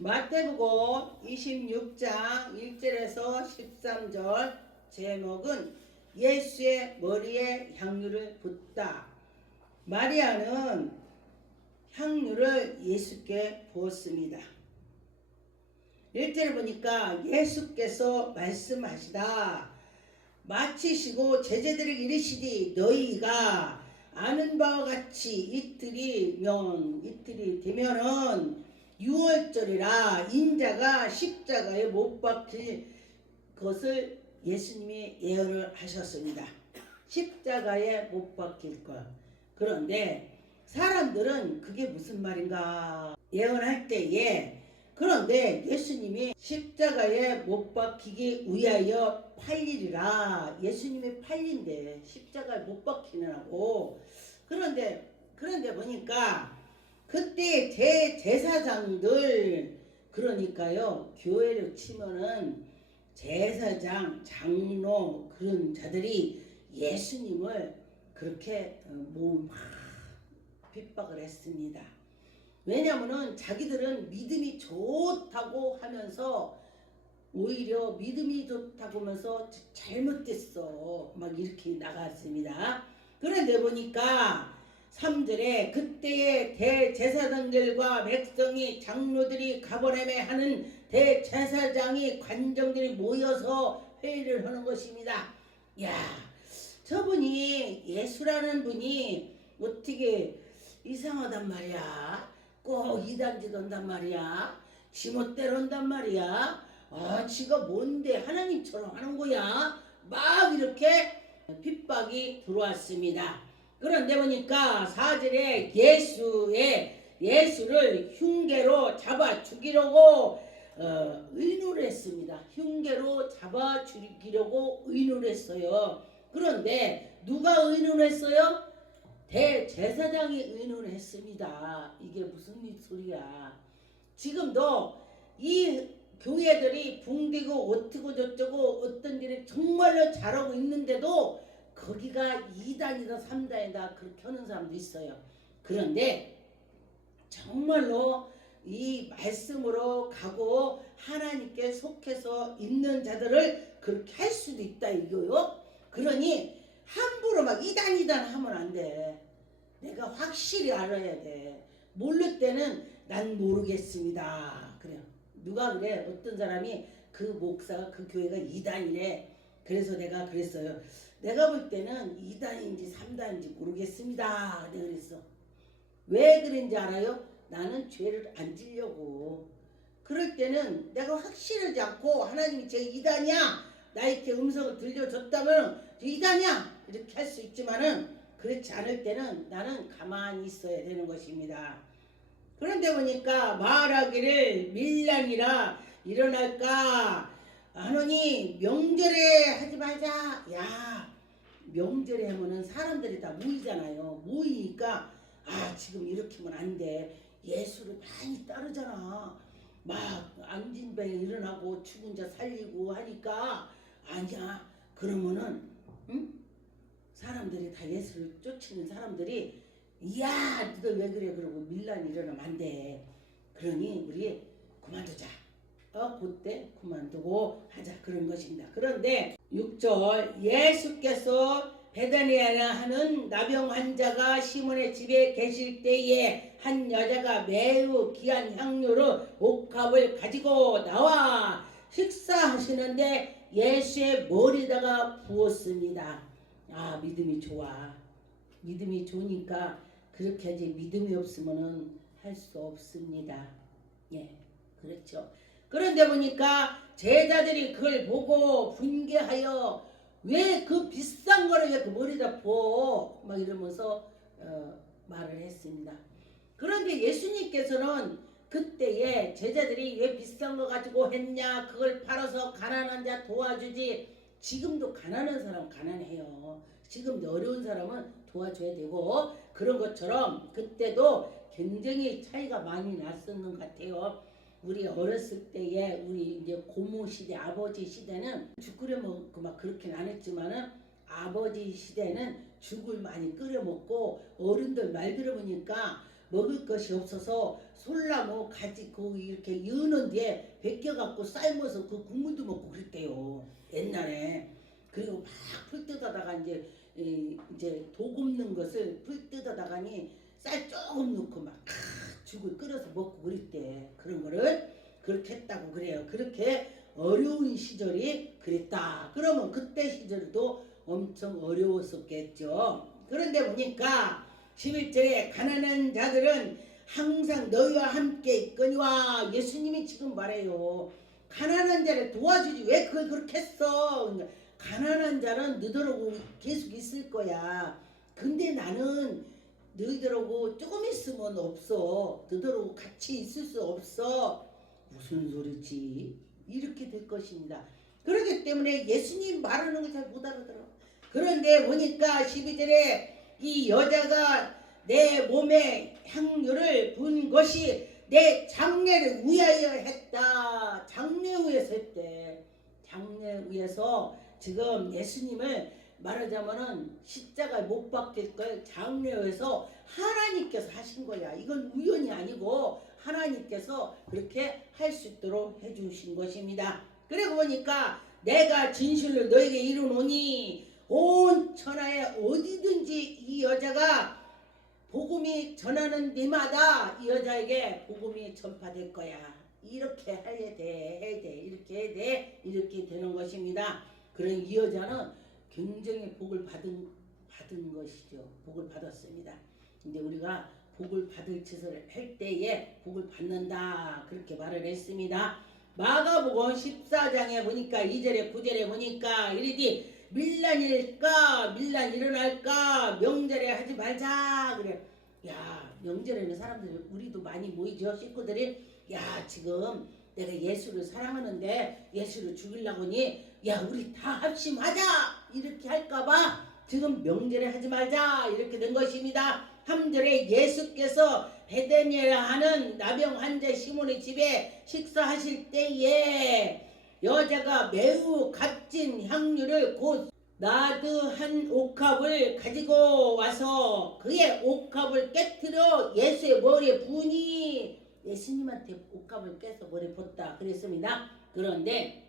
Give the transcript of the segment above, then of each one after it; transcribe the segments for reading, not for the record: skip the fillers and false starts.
마태복음 26장 1절에서 13절 제목은 예수의 머리에 향유를 붓다. 마리아는 향유를 예수께 부었습니다. 1절을 보니까 예수께서 말씀하시다. 마치시고 제자들에게 이르시되 너희가 아는 바와 같이 이틀이 되면은 유월절이라 인자가 십자가에 못 박힐 것을 예수님이 예언을 하셨습니다. 십자가에 못 박힐 것. 그런데 사람들은 그게 무슨 말인가 예언할 때에, 그런데 예수님이 십자가에 못 박히기 위하여 팔리리라. 예수님이 팔린데 십자가에 못 박히느라고. 그런데 보니까 그때 제사장들, 그러니까요 교회를 치면은 제사장, 장로 그런 자들이 예수님을 그렇게 막 핍박을 했습니다. 왜냐면은 자기들은 믿음이 좋다고 하면서 오히려 믿음이 좋다고 하면서 잘못됐어 막 이렇게 나갔습니다. 그런데 보니까 3절에 그때의 대제사장들과 백성이 장로들이 가버림에 하는 대제사장이 관정들이 모여서 회의를 하는 것입니다. 야, 저분이 예수라는 분이 어떻게 이상하단 말이야. 꼭 이단짓 한단 말이야. 지멋대로 한단 말이야. 지가 뭔데 하나님처럼 하는 거야. 막 이렇게 핍박이 들어왔습니다. 그런데 보니까 4절에 예수를 흉계로 잡아 죽이려고 의논을 했습니다. 흉계로 잡아 죽이려고 의논을 했어요. 그런데 누가 의논을 했어요? 대제사장이 의논을 했습니다. 이게 무슨 소리야. 지금도 이 교회들이 붕대고 어떻고 저쩌고 어떤 일이 정말로 잘하고 있는데도 거기가 2단이다 3단이다 그렇게 하는 사람도 있어요. 그런데 정말로 이 말씀으로 가고 하나님께 속해서 있는 자들을 그렇게 할 수도 있다 이거요. 그러니 함부로 막 2단 하면 안 돼. 내가 확실히 알아야 돼. 모를 때는 난 모르겠습니다. 그래요. 누가 그래? 어떤 사람이 그 목사가 그 교회가 2단이래. 그래서 내가 그랬어요. 내가 볼 때는 2단인지 3단인지 모르겠습니다. 내가 그랬어. 왜 그런지 알아요? 나는 죄를 안 지려고. 그럴 때는 내가 확실하지 않고 하나님이 제 2단이야. 나에게 음성을 들려줬다면 2단이야. 이렇게 할 수 있지만은 그렇지 않을 때는 나는 가만히 있어야 되는 것입니다. 그런데 보니까 말하기를 밀란이라 일어날까 하노니 명절에 하지 말자. 야, 명절에 하면은 사람들이 다 모이잖아요. 모이니까 지금 이렇게 하면 안 돼. 예수를 많이 따르잖아. 막 안진병이 일어나고 죽은 자 살리고 하니까 아니야. 그러면은 사람들이 다 예수를 쫓는 사람들이 야, 너 왜 그래? 그러고 밀란이 일어나면 안 돼. 그러니 우리 그만두자. 그때 그만두고 하자 그런 것입니다. 그런데 6절 예수께서 베다니아에 하는 나병 환자가 시몬의 집에 계실 때에 한 여자가 매우 귀한 향료로 옥합을 가지고 나와 식사하시는데 예수의 머리에다가 부었습니다. 믿음이 좋아. 믿음이 좋으니까 그렇게 하지. 믿음이 없으면은 할 수 없습니다. 예, 그렇죠. 그런데 보니까 제자들이 그걸 보고 분개하여 왜 그 비싼 거를 왜 그 머리에다 부어? 막 이러면서 말을 했습니다. 그런데 예수님께서는 그때에 제자들이 왜 비싼 거 가지고 했냐? 그걸 팔아서 가난한 자 도와주지. 지금도 가난한 사람 가난해요. 지금도 어려운 사람은 도와줘야 되고 그런 것처럼 그때도 굉장히 차이가 많이 났었는 것 같아요. 우리 어렸을 때에 우리 이제 고모 시대, 아버지 시대는 죽 끓여 먹고 막 그렇게는 안 했지만은 아버지 시대는 죽을 많이 끓여 먹고 어른들 말 들어보니까 먹을 것이 없어서 솔나무 가지 그 이렇게 여는 뒤에 벗겨갖고 삶아서 그 국물도 먹고 그랬대요 옛날에. 그리고 막 풀 뜯어다가 이제 도 굽는 것을 풀 뜯어다가니 쌀 조금 넣고 막 죽을 끓여서 먹고 그랬대. 그런 거를 그렇게 했다고 그래요. 그렇게 어려운 시절이 그랬다. 그러면 그때 시절도 엄청 어려웠었겠죠. 그런데 보니까 11절에 가난한 자들은 항상 너희와 함께 있거니와, 예수님이 지금 말해요. 가난한 자를 도와주지 왜 그걸 그렇게 했어. 가난한 자는 너희들하고 계속 있을 거야. 근데 나는 너희들하고 조금 있으면 없어. 너희들하고 같이 있을 수 없어. 무슨 소리지? 이렇게 될 것입니다. 그렇기 때문에 예수님 말하는 걸 잘 못 알아들어. 그런데 보니까 12절에 이 여자가 내 몸에 향유를 분 것이 내 장례를 위하여 했다. 장례 위해서 했대. 장례 위해서 지금 예수님을 말하자면은 십자가에 못 박힐 걸 장례 위해서 하나님께서 하신 거야. 이건 우연이 아니고 하나님께서 그렇게 할 수 있도록 해주신 것입니다. 그리고 보니까 내가 진실로 너에게 이루노니 온 천하에 어디든지 이 여자가 복음이 전하는 데마다 이 여자에게 복음이 전파될 거야. 이렇게 해야 돼, 이렇게 해야 돼, 이렇게 되는 것입니다. 그런 이 여자는 굉장히 복을 받은 것이죠. 복을 받았습니다. 근데 우리가 복을 받을 짓을 할 때에 복을 받는다, 그렇게 말을 했습니다. 마가복음 14장에 보니까 2절에 9절에 보니까 이르디 밀란일까 밀란 일어날까 명절에 하지 말자 그래. 야, 명절에는 사람들이 우리도 많이 모이죠. 식구들이 야, 지금 내가 예수를 사랑하는데 예수를 죽이려고니 야, 우리 다 합심하자 이렇게 할까봐 지금 명절에 하지 말자 이렇게 된 것입니다. 3절에 예수께서 베데니라 하는 나병 환자 시몬의 집에 식사하실 때에 여자가 매우 값진 향유를 곧 나드한 옥합을 가지고 와서 그의 옥합을 깨트려 예수의 머리에 부으니, 예수님한테 옥합을 깨서 머리에 붓다 그랬습니다. 그런데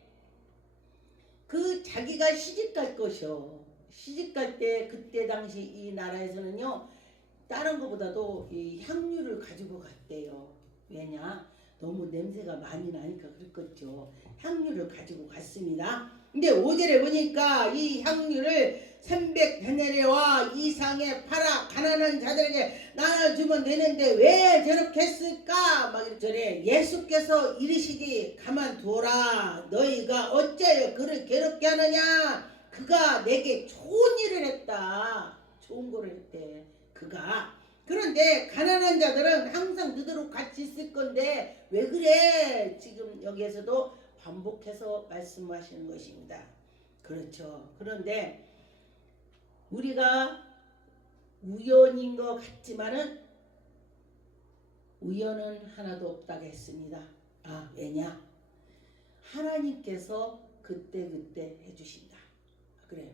그 자기가 시집갈 것이요. 시집갈 때 그때 당시 이 나라에서는요, 다른 것보다도 이 향유를 가지고 갔대요. 왜냐? 너무 냄새가 많이 나니까 그랬겠죠. 향유를 가지고 갔습니다. 근데 5절에 보니까 이 향유를 300데나리와 이상의 팔아 가난한 자들에게 나눠주면 되는데 왜 저렇게 했을까? 막 이렇게 예수께서 이르시기 가만두어라. 너희가 어째요 그를 괴롭게 하느냐? 그가 내게 좋은 일을 했다. 좋은 거를 했대. 그가. 그런데 가난한 자들은 항상 너희들하고 같이 있을 건데 왜 그래? 지금 여기에서도 반복해서 말씀하시는 것입니다. 그렇죠. 그런데 우리가 우연인 것 같지만은 우연은 하나도 없다고 했습니다. 아, 왜냐? 하나님께서 그때그때 해주신다. 그래요.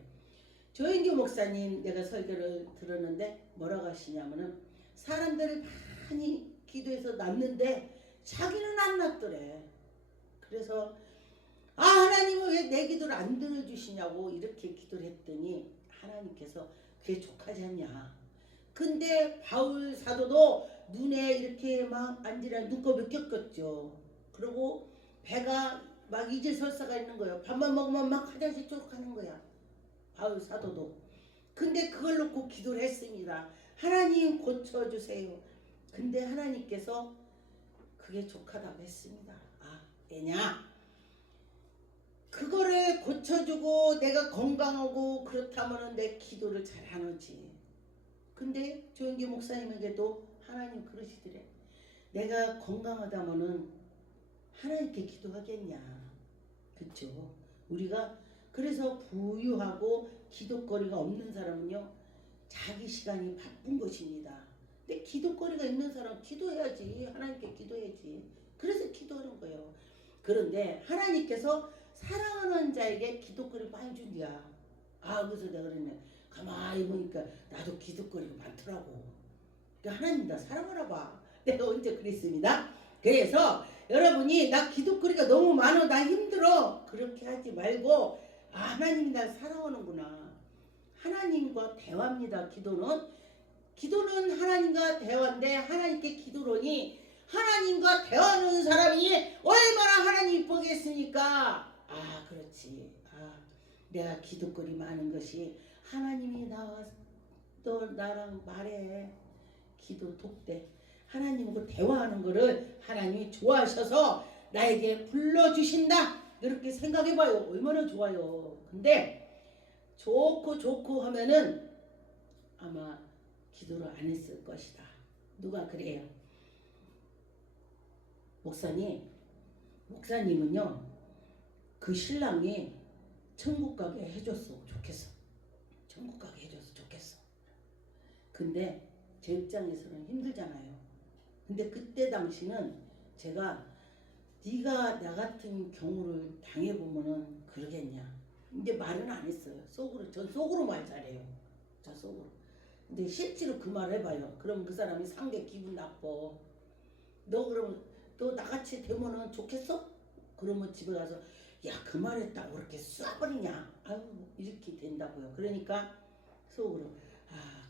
조인규 목사님 내가 설교를 들었는데 뭐라고 하시냐면은 사람들을 많이 기도해서 났는데 자기는 안 났더래. 그래서 아, 하나님은 왜 내 기도를 안 들어주시냐고 이렇게 기도를 했더니 하나님께서 그게 족하지 않냐. 근데 바울 사도도 눈에 이렇게 막 안지라 눈곱이 꼈겠죠. 그리고 배가 막 이질설사가 있는 거예요. 밥만 먹으면 막 화장실 쭉 가는 거야. 바울 사도도. 근데 그걸 놓고 기도를 했습니다. 하나님 고쳐주세요. 근데 하나님께서 그게 족하다고 했습니다. 아, 왜냐? 그거를 고쳐주고 내가 건강하고 그렇다면 내 기도를 잘 하는지. 근데 조영기 목사님에게도 하나님 그러시더래. 내가 건강하다면은 하나님께 기도하겠냐. 그쵸? 우리가 그래서 부유하고 기도거리가 없는 사람은요, 자기 시간이 바쁜 것입니다. 근데 기도거리가 있는 사람은 기도해야지. 하나님께 기도해야지. 그래서 기도하는 거예요. 그런데 하나님께서 사랑하는 자에게 기도거리 많이 준디야. 아, 그래서 내가 그랬네. 가만히 보니까 나도 기도거리가 많더라고. 하나님 나 사랑하나 봐. 내가 언제 그랬습니다. 그래서 여러분이 나 기도거리가 너무 많아 나 힘들어 그렇게 하지 말고 하나님이 날 사랑하는구나. 하나님과 대화입니다. 기도는 하나님과 대화인데 하나님께 기도로니 하나님과 대화하는 사람이 얼마나 하나님 보겠습니까? 그렇지. 내가 기도거리 많은 것이 하나님이 너 나랑 말해. 기도 독대. 하나님하고 대화하는 거를 하나님이 좋아하셔서 나에게 불러주신다. 이렇게 생각해봐요. 얼마나 좋아요. 근데 좋고 하면은 아마 기도를 안 했을 것이다. 누가 그래요? 목사님은요 그 신랑이 천국 가게 해줬어 좋겠어. 천국 가게 해줘서 좋겠어. 근데 제 입장에서는 힘들잖아요. 근데 그때 당시는 제가 네가 나 같은 경우를 당해보면은 그러겠냐. 근데 말은 안 했어요. 전 속으로 말 잘해요. 저 속으로. 근데 실제로 그 말을 해봐요. 그럼 그 사람이 상대 기분 나빠. 그럼 너 나같이 되면은 좋겠어? 그러면 집에 가서 야 그 말 했다고 그렇게 쏴버리냐. 이렇게 된다고요. 그러니까 속으로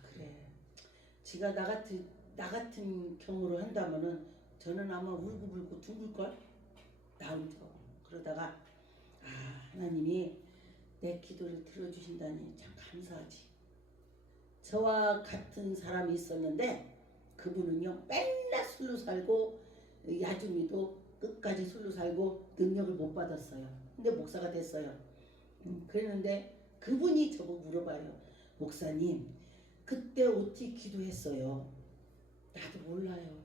그래. 지가 나 같은 경우를 한다면은 저는 아마 울고불고 둥글걸? 나 혼자. 그러다가 하나님이 내 기도를 들어주신다니 참 감사하지. 저와 같은 사람이 있었는데 그분은요 맨날 술로 살고 야중이도 끝까지 술로 살고 능력을 못 받았어요. 근데 목사가 됐어요. 그랬는데 그분이 저보고 물어봐요. 목사님 그때 어떻게 기도했어요? 나도 몰라요.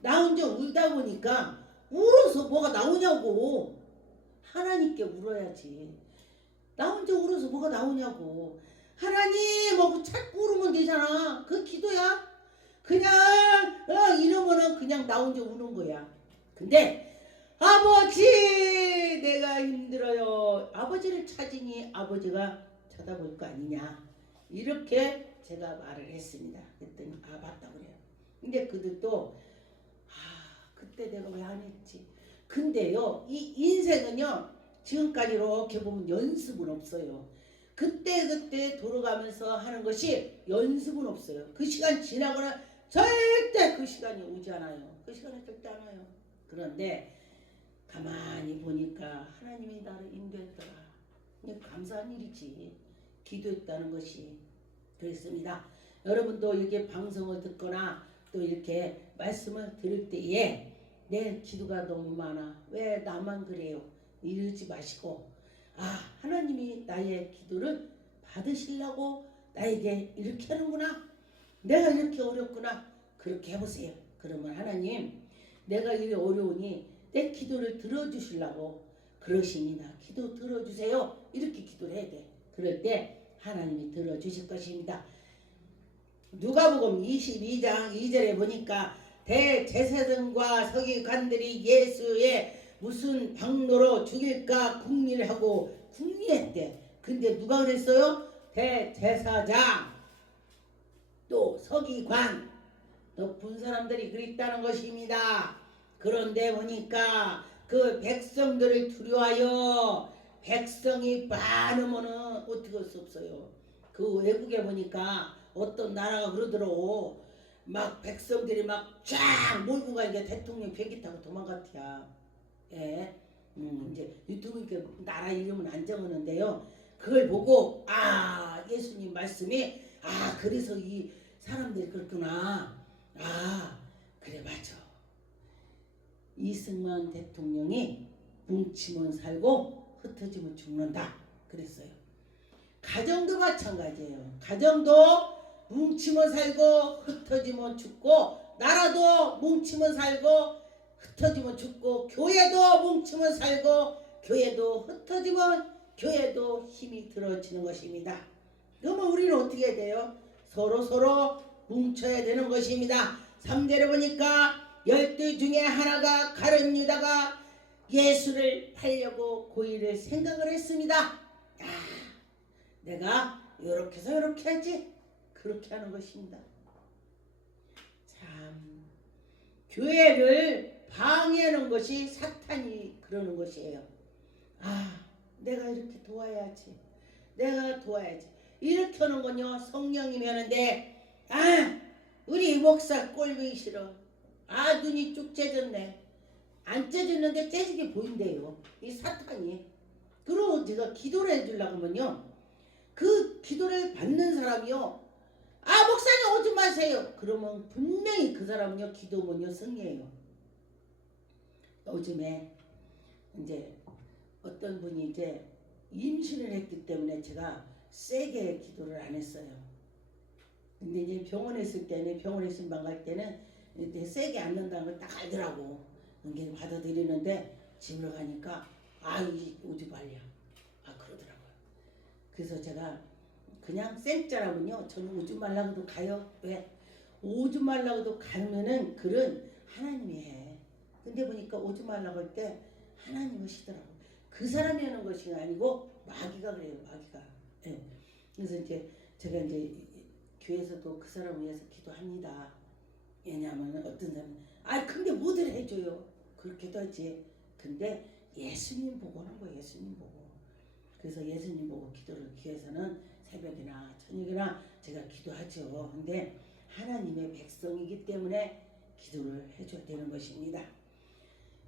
나 혼자 울다 보니까 울어서 뭐가 나오냐고. 하나님께 울어야지. 나 혼자 울어서 뭐가 나오냐고. 하나님 하고 자꾸 울으면 되잖아. 그 기도야. 그냥 이러면은 그냥 나 혼자 우는 거야. 근데 아버지 내가 힘들어요. 아버지를 찾으니 아버지가 쳐다볼 거 아니냐. 이렇게 제가 말을 했습니다. 그랬더니 맞다 그래요. 근데 그들도 그때 내가 왜 안 했지. 근데요 이 인생은요 지금까지 이렇게 보면 연습은 없어요. 그때 돌아가면서 하는 것이 연습은 없어요. 그 시간 지나거나 절대 그 시간이 오지 않아요. 그 시간이 절대 안 와요. 그런데 가만히 보니까 하나님이 나를 인도했더라. 감사한 일이지. 기도했다는 것이. 그렇습니다. 여러분도 이렇게 방송을 듣거나 또 이렇게 말씀을 들을 때에 내 기도가 너무 많아. 왜 나만 그래요? 이러지 마시고 하나님이 나의 기도를 받으시려고 나에게 이렇게 하는구나. 내가 이렇게 어렵구나. 그렇게 해보세요. 그러면 하나님 내가 이렇게 어려우니 내 기도를 들어주시려고 그러십니다. 기도 들어주세요. 이렇게 기도를 해야 돼. 그럴 때 하나님이 들어주실 것입니다. 누가복음 22장 2절에 보니까 대제사장과 서기관들이 예수의 무슨 방로로 죽일까 궁리하고 궁리했대. 근데 누가 그랬어요? 대제사장 또 서기관 높은 사람들이 그랬다는 것입니다. 그런데 보니까 그 백성들을 두려워하여 백성이 많으면은 어떻게 할 수 없어요. 그 외국에 보니까 어떤 나라가 그러더라고. 막 백성들이 막 쫙 몰고 가니까 대통령 비행기 타고 도망갔대야. 예. 이제 유튜브니까 나라 이름은 안 적었는데요. 그걸 보고 예수님 말씀이 그래서 이 사람들이 그렇구나. 그래 맞아. 이승만 대통령이 뭉치면 살고 흩어지면 죽는다 그랬어요. 가정도 마찬가지예요. 가정도 뭉치면 살고 흩어지면 죽고, 나라도 뭉치면 살고 흩어지면 죽고, 교회도 뭉치면 살고 교회도 흩어지면 교회도 힘이 들어지는 것입니다. 그러면 우리는 어떻게 해야 돼요? 서로 뭉쳐야 되는 것입니다. 3절에 보니까 12 중에 하나가 가룟 유다가 예수를 팔려고 고의를 생각을 했습니다. 내가 이렇게 해서 이렇게 하지. 그렇게 하는 것입니다. 교회를 방해하는 것이 사탄이 그러는 것이에요. 아, 내가 이렇게 도와야지. 내가 도와야지. 이렇게 하는 건요, 성령님이 하는데, 아, 우리 목사 꼴보기 싫어. 아, 눈이 쭉 째졌네. 안 째졌는데 째지게 보인대요. 이 사탄이. 그러고 제가 기도를 해주려고 하면요, 그 기도를 받는 사람이요, 아, 목사님 오지 마세요. 그러면 분명히 그 사람은요, 기도문요, 승리해요. 요즘에 이제 어떤 분이 이제 임신을 했기 때문에 제가 세게 기도를 안 했어요. 근데 이제 병원에 있을 때는, 병원에 신방 갈 때는 이제 세게 안 넣는다는 걸 딱 알더라고. 그게 받아들이는데 집으로 가니까 아, 오지 말랴. 아, 그러더라고요. 그래서 제가 그냥 생짜라면요, 저는 오지 말라고도 가요. 왜? 오지 말라고도 가면은 글은 하나님이 해. 근데 보니까 오지 말라고 할 때 하나님 하시더라고. 그 사람이 하는 것이 아니고 마귀가 그래요. 마귀가. 네. 그래서 이제 제가 이제 교회에서도 그 사람을 위해서 기도합니다. 왜냐하면 어떤 사람은 아, 근데 뭐들 해줘요. 그렇게도 하지. 근데 예수님 보고 하는 거예요. 예수님 보고. 그래서 예수님 보고 기도를 위해서는 새벽이나 저녁이나 제가 기도하죠. 근데 하나님의 백성이기 때문에 기도를 해줘야 되는 것입니다.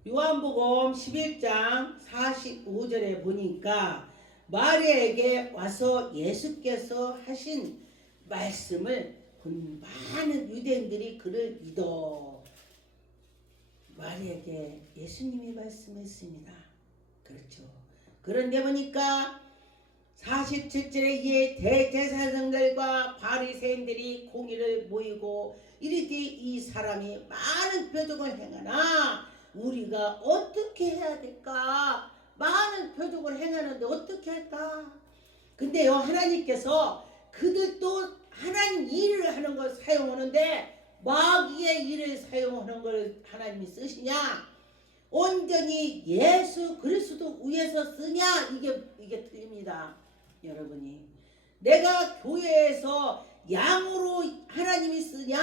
요한복음 11장 45절에 보니까 마리아에게 와서 예수께서 하신 말씀을 본 많은 유대인들이 그를 믿어. 마리아에게 예수님이 말씀했습니다. 그렇죠. 그런데 보니까 47절에 이에 대제사장들과 바리새인들이 공의를 모이고 이르되 이 사람이 많은 표적을 행하나 우리가 어떻게 해야 될까? 많은 표적을 행하는데 어떻게 할까? 근데요, 하나님께서 그들도 하나님 일을 하는 걸 사용하는데 마귀의 일을 사용하는 걸 하나님이 쓰시냐? 온전히 예수 그리스도 위에서 쓰냐? 이게 틀립니다. 여러분이 내가 교회에서 양으로 하나님이 쓰냐?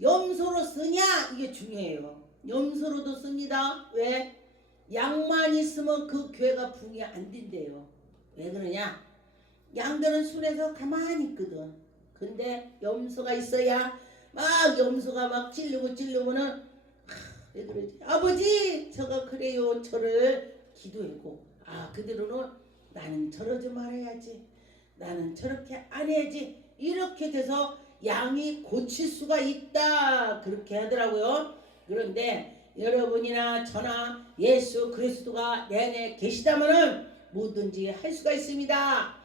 염소로 쓰냐? 이게 중요해요. 염소로도 씁니다. 왜? 양만 있으면 그 교회가 붕이 안 된대요. 왜 그러냐? 양들은 순에서 가만히 있거든. 근데 염소가 있어야 막 염소가 막 찔르고는 왜 그러지? 아버지 저가 그래요. 저를 기도하고 아, 그대로는 나는 저러지 말아야지. 나는 저렇게 안 해야지. 이렇게 돼서 양이 고칠 수가 있다. 그렇게 하더라고요. 그런데 여러분이나 저나 예수 그리스도가 내 안에 계시다면은 뭐든지 할 수가 있습니다.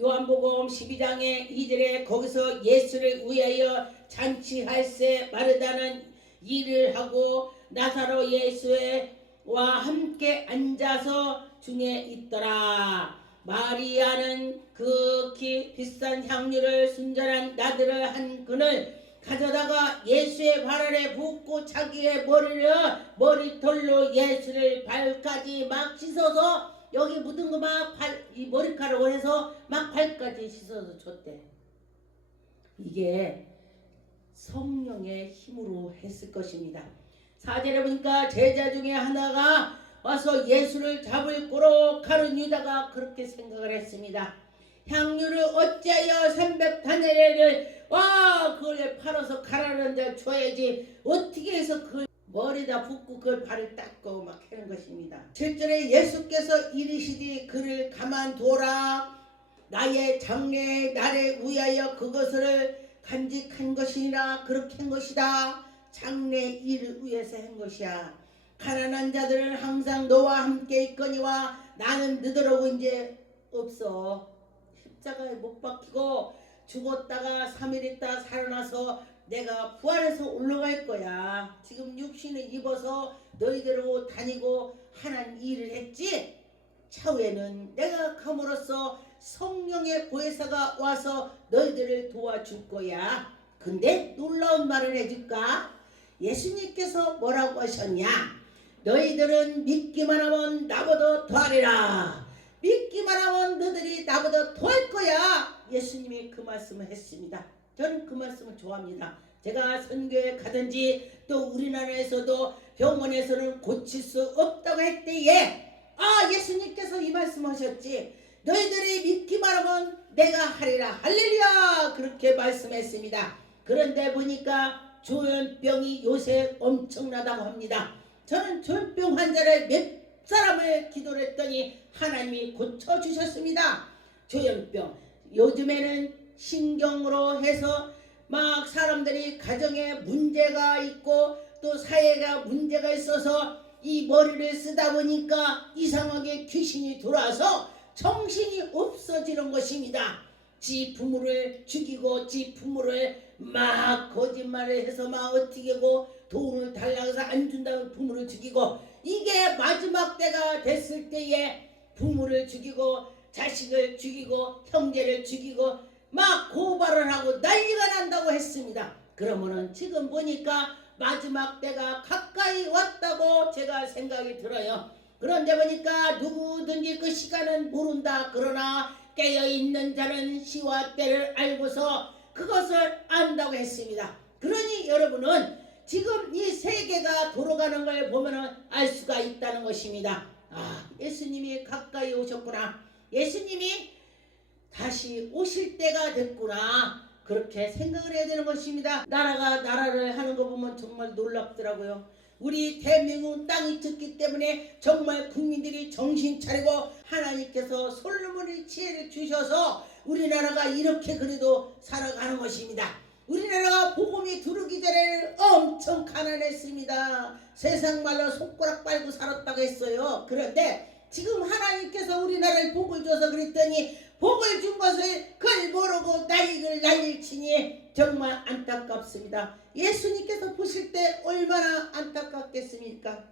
요한복음 12장의 2절에 거기서 예수를 위하여 잔치할세 마르다는 일을 하고 나사로 예수와 함께 앉아서 중에 있더라. 마리아는 극히 비싼 향유를 순전한 나들을 한 근을 가져다가 예수의 발 아래 붓고 자기의 머리털로 예수를 발까지 막 씻어서 여기 묻은 거 막 이 머리카락으로 해서 막 발까지 씻어서 줬대. 이게 성령의 힘으로 했을 것입니다. 4절에 보니까 제자 중에 하나가 와서 예수를 잡을 꼬로 가룟 유다가 그렇게 생각을 했습니다. 향유를 어찌하여 300다네렐을 그걸 팔아서 가라는 데 줘야지 어떻게 해서 그 머리다 붓고 그걸 발을 닦고 막 하는 것입니다. 7절에 예수께서 이르시되 그를 가만두어라. 나의 장래의 날에 위하여 그것을 간직한 것이니라. 그렇게 한 것이다. 장래 일을 위해서 한 것이야. 가난한 자들은 항상 너와 함께 있거니와 나는 너더러고 이제 없어. 십자가에 못 박히고 죽었다가 3일 있다 살아나서 내가 부활해서 올라갈 거야. 지금 육신을 입어서 너희들하고 다니고 하나님 일을 했지. 차후에는 내가 감으로써 성령의 보혜사가 와서 너희들을 도와줄 거야. 근데 놀라운 말을 해줄까? 예수님께서 뭐라고 하셨냐? 너희들은 믿기만 하면 나보다 더하리라. 믿기만 하면 너희들이 나보다 더할 거야. 예수님이 그 말씀을 했습니다. 저는 그 말씀을 좋아합니다. 제가 선교에 가든지 또 우리나라에서도 병원에서는 고칠 수 없다고 했대에 예수님께서 이 말씀하셨지. 너희들이 믿기만 하면 내가 하리라 할렐루야 그렇게 말씀했습니다. 그런데 보니까 조현병이 요새 엄청나다고 합니다. 저는 조현병 환자를 몇 사람을 기도를 했더니 하나님이 고쳐주셨습니다. 조현병 요즘에는 신경으로 해서 막 사람들이 가정에 문제가 있고 또 사회가 문제가 있어서 이 머리를 쓰다 보니까 이상하게 귀신이 들어와서 정신이 없어지는 것입니다. 지 부모를 죽이고 지 부모를 막 거짓말을 해서 막 어떻게 하고 돈을 달라고 해서 안 준다고 부모를 죽이고 이게 마지막 때가 됐을 때에 부모를 죽이고 자식을 죽이고 형제를 죽이고 막 고발을 하고 난리가 난다고 했습니다. 그러면은 지금 보니까 마지막 때가 가까이 왔다고 제가 생각이 들어요. 그런데 보니까 누구든지 그 시간은 모른다. 그러나 깨어있는 자는 시와 때를 알고서 그것을 안다고 했습니다. 그러니 여러분은 지금 이 세계가 돌아가는 걸 보면 알 수가 있다는 것입니다. 예수님이 가까이 오셨구나. 예수님이 다시 오실 때가 됐구나. 그렇게 생각을 해야 되는 것입니다. 나라가 나라를 하는 거 보면 정말 놀랍더라고요. 우리 대한민국 땅이 졌기 때문에 정말 국민들이 정신 차리고 하나님께서 솔로몬의 지혜를 주셔서 우리나라가 이렇게 그래도 살아가는 것입니다. 우리나라가 복음이 들어오기 전에는 엄청 가난했습니다. 세상 말로 손가락 빨고 살았다고 했어요. 그런데 지금 하나님께서 우리나라에 복을 줘서 그랬더니 복을 준 것을 그걸 모르고 난리를 치니 정말 안타깝습니다. 예수님께서 보실 때 얼마나 안타깝겠습니까?